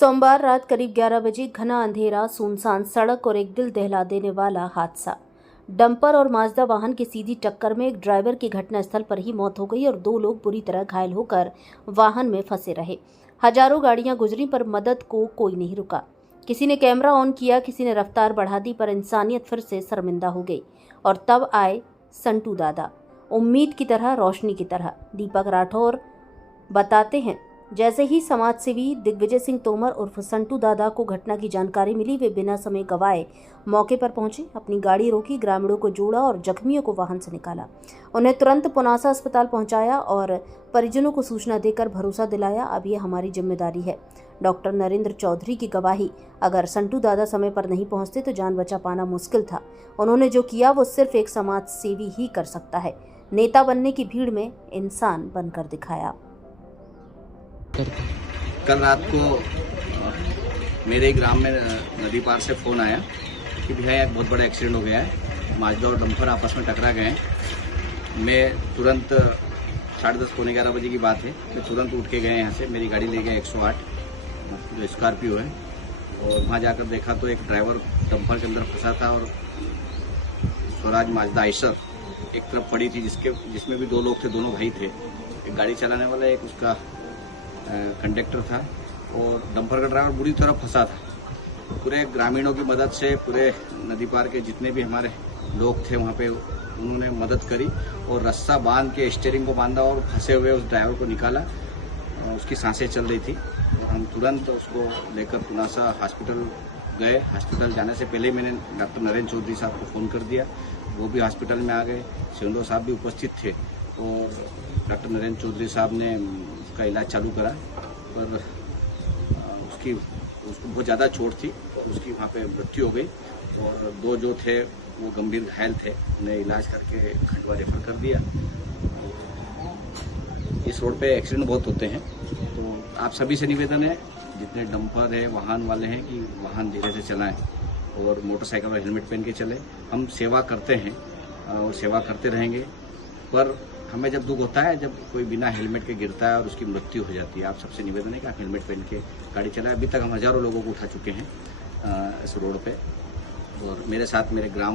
सोमवार रात करीब 11 बजे घना अंधेरा, सुनसान सड़क और एक दिल दहला देने वाला हादसा। डंपर और माजदा वाहन की सीधी टक्कर में एक ड्राइवर की घटनास्थल पर ही मौत हो गई और 2 लोग बुरी तरह घायल होकर वाहन में फंसे रहे। हजारों गाड़ियां गुजरी पर मदद को कोई नहीं रुका। किसी ने कैमरा ऑन किया, किसी ने रफ्तार बढ़ा दी, पर इंसानियत फिर से शर्मिंदा हो गई। और तब आए संटू दादा, उम्मीद की तरह, रोशनी की तरह। दीपक राठौर बताते हैं, जैसे ही समाजसेवी दिग्विजय सिंह तोमर उर्फ संटू दादा को घटना की जानकारी मिली, वे बिना समय गवाए मौके पर पहुंचे, अपनी गाड़ी रोकी, ग्रामीणों को जोड़ा और जख्मियों को वाहन से निकाला। उन्हें तुरंत पुनासा अस्पताल पहुंचाया और परिजनों को सूचना देकर भरोसा दिलाया, अब ये हमारी जिम्मेदारी है। डॉक्टर नरेंद्र चौधरी की गवाही, अगर संटू दादा समय पर नहीं पहुंचते तो जान बचा पाना मुश्किल था। उन्होंने जो किया वो सिर्फ एक समाज सेवी ही कर सकता है। नेता बनने की भीड़ में इंसान बनकर दिखाया। कल रात को मेरे ग्राम में नदी पार से फ़ोन आया कि भैया एक बहुत बड़ा एक्सीडेंट हो गया है, माजदा और डंपर आपस में टकरा गए हैं। मैं तुरंत 10:30 पौने 11 बजे की बात है, मैं तुरंत उठ के गए यहाँ से। मेरी गाड़ी ले गया 108 जो स्कॉर्पियो है, और वहाँ जाकर देखा तो एक ड्राइवर डंपर के अंदर फंसा था और स्वराज माजदा आइशर एक तरफ पड़ी थी, जिसमें भी 2 लोग थे, दोनों भाई थे। एक गाड़ी चलाने वाला, एक उसका कंडक्टर था, और डंपर का ड्राइवर बुरी तरह फंसा था। पूरे ग्रामीणों की मदद से, पूरे नदी पार के जितने भी हमारे लोग थे वहाँ पे, उन्होंने मदद करी और रस्सा बांध के स्टीयरिंग को बांधा और फंसे हुए उस ड्राइवर को निकाला। उसकी सांसें चल रही थी और हम तुरंत उसको लेकर पुनासा हॉस्पिटल गए। हॉस्पिटल जाने से पहले मैंने डॉक्टर नरेंद्र चौधरी साहब को फ़ोन कर दिया, वो भी हॉस्पिटल में आ गए। सिंधो साहब भी उपस्थित थे और डॉक्टर नरेंद्र चौधरी साहब ने उसका इलाज चालू करा, पर उसको बहुत ज़्यादा चोट थी और उसकी वहाँ पे मृत्यु हो गई। और 2 जो थे वो गंभीर घायल थे, उन्हें इलाज करके खंडवा रेफर कर दिया। इस रोड पे एक्सीडेंट बहुत होते हैं, तो आप सभी से निवेदन है, जितने डंपर है, वाहन वाले हैं, कि वाहन धीरे से चलाएं और मोटरसाइकिल पर हेलमेट पहन के चलें। हम सेवा करते हैं और सेवा करते रहेंगे, पर हमें जब दुख होता है जब कोई बिना हेलमेट के गिरता है और उसकी मृत्यु हो जाती है। आप सबसे निवेदन है कि आप हेलमेट पहन के गाड़ी चलाएं। अभी तक हम हजारों लोगों को उठा चुके हैं इस रोड पे, और मेरे साथ मेरे ग्राम